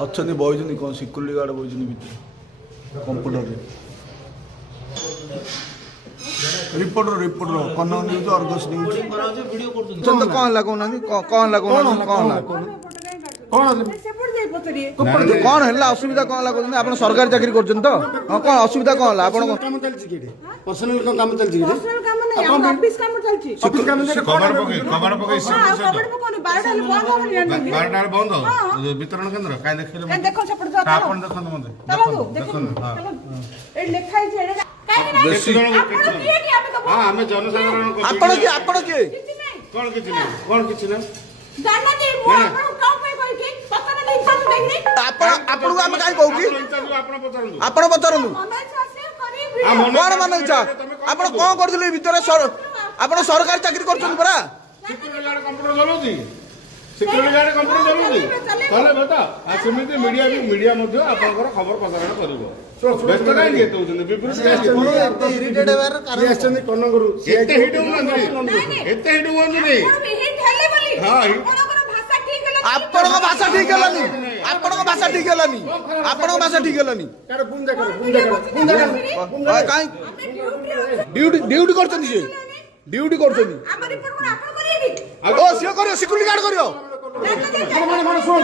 अच्छा बही कौन सिक्यूरीटी गार्ड बही भितर कंप्यूटर रिपोर्टर कनक न्यूज अर्गस न्यूज कौन है कहना कौन कौन है असुविधा कौन है आप सरकारी चाकरी कर कौन असुविधा कौन है पर्सनल काम चलछि ऑफिस काम चलछि ऑफिस काम खबर पके बारटा बंद वितरण केंद्र काई देखले देखो सेपट आपण देखन मते देखन हां ए लेखाई छे हां हमें जनसाधारण को आपण के कोन किछि ना जानना दे मो आपण काम पे कोइ के पता नहीं इच्छा नहीं नहीं आपण को हम काई कहू की आपण पचरनु कौन मन इच्छा आप कौन करथिले भितर आप सरकारी चाकरी करछन परा सिक्योरिटी गार्ड कंप्यूटर चलाउती सिक्योरिटी गार्ड कंप्यूटर चलाउती तले बेटा आ समिति मीडिया मध्ये आपनकर खबर प्रसारण करिवो व्यस्त काई नहीं हेतौछन विपरीत इरिटेट हेबार कारण आछन कनगरु एते हिट हुन नहीं हां आपण को भाषा ठीक हलानी आपण को भाषा ठीक हलानी आपण को भाषा ठीक हलानी कर बुंदा कर काई ड्यूटी करछन से ड्यूटी करछन हमर रिपोर्ट आपण करियेबी ओ सियो करियो सिक्यूरिटी गार्ड करियो सुन